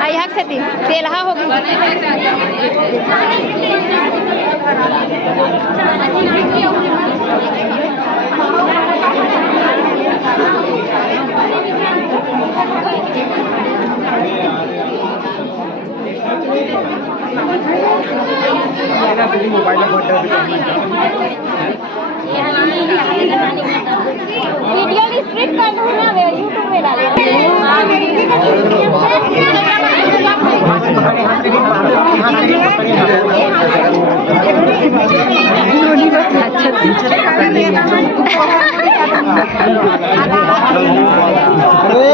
आई हक से थी तेलहा होगी मोबाइल वीडियो स्ट्रिप कर दूंगा मैं यूट्यूब में डालूंगा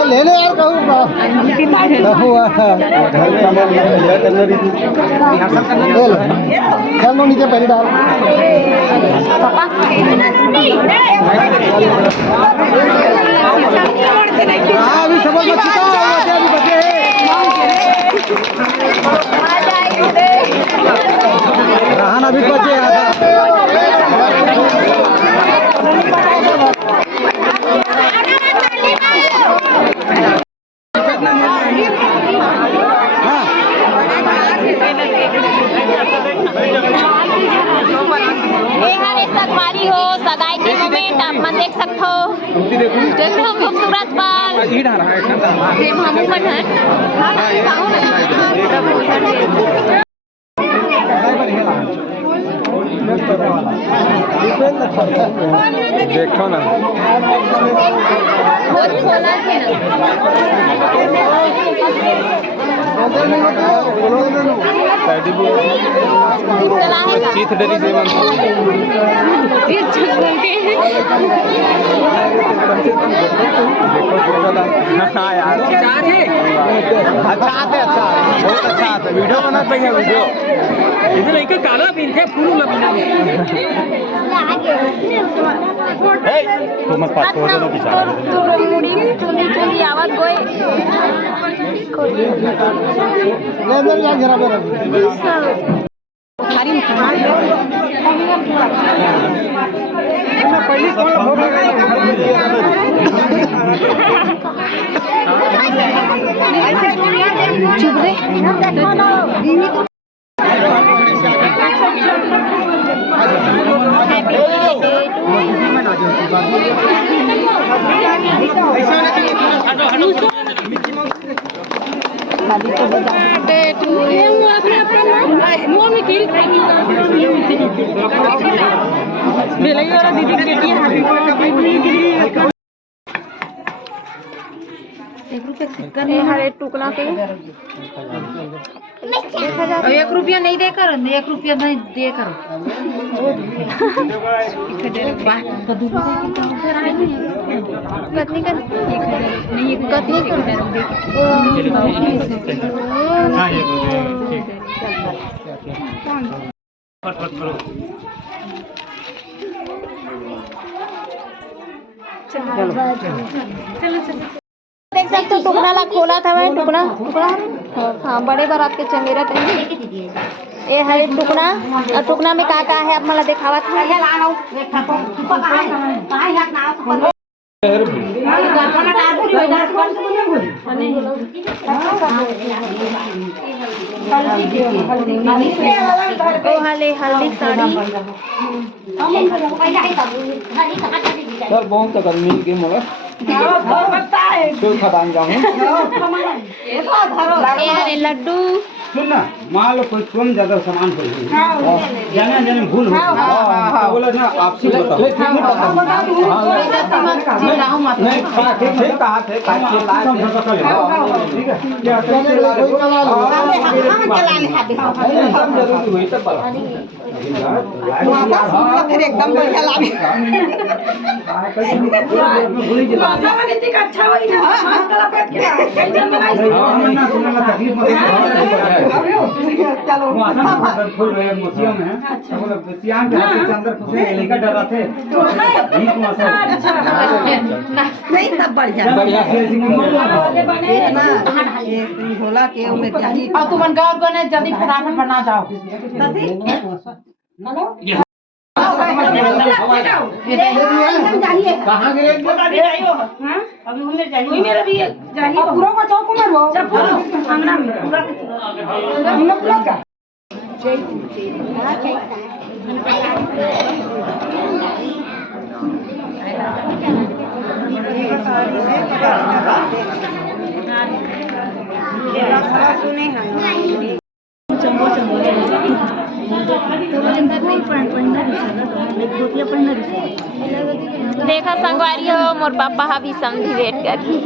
ले ले यार कहूँगा चल लो नीचे पहले डाल अभी समझ में अभी बचे रहन अभी बचे सगवारी हो सगाई के मोमेंट आप मन देख सकते हो देख रहे हो खूबसूरत बाल देखो ना चीथ डरी से अच्छा आते अच्छा बहुत अच्छा आता वीडियो बना पाएंगे वीडियो इधर लड़का काला पीन थे फूल लगा तो मत पास हो दो पीछे तो मुड़ी चुंदी चुंदी आवाज गोए ले ले यार जरा मेरा भारी पहले कौन हो गया चुप रे टुकड़ा के 1 रुपया नहीं देकर 1 रुपया नहीं देकर कतनी कर नहीं कतनी देख सकते हो टुकड़ा ला खोला था भाई टुकड़ा टुकड़ा हाँ बड़े बार आपके चंगेरा ये है टुकड़ा और टुकड़ा में का है आप मला दिखावा था हल्दी साड़ी सर बहुत गर्मी के मोला तो खदान जाऊं ये लड्डू सुन ना मान लो कोई कम ज्यादा सामान हो जाने जाने भूल हो बोला ना आपसे बताओ नहीं ठीक कहा थे ठीक है क्या एकदम बढ़िया लागे अच्छा वही ना चलो फूल म्यूजियम है सियान के अंदर घुसे लेकर डर रहे थे नहीं सब बढ़िया बढ़िया झोला के उमे जाही और तुम गांव को ने जल्दी फटाफट बना जाओ कहाँ गए अभी उन्हें चाहिए वही मेरा भी चाहिए पूरा का चौक में वो अंगना में पूरा पूरा का देखा संगवारी हो मोर पापा हा भी समझी वेट करी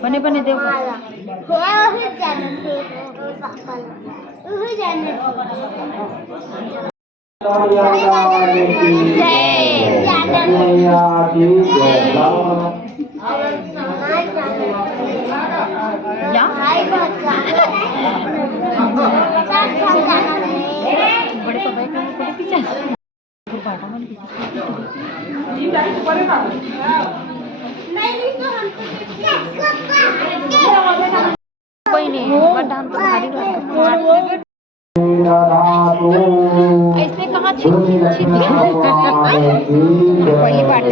बने बने देव बड़े पापा का पीछे कोई नहीं बट हम तो भारी ऐसे कहाँ छिपी पहली बार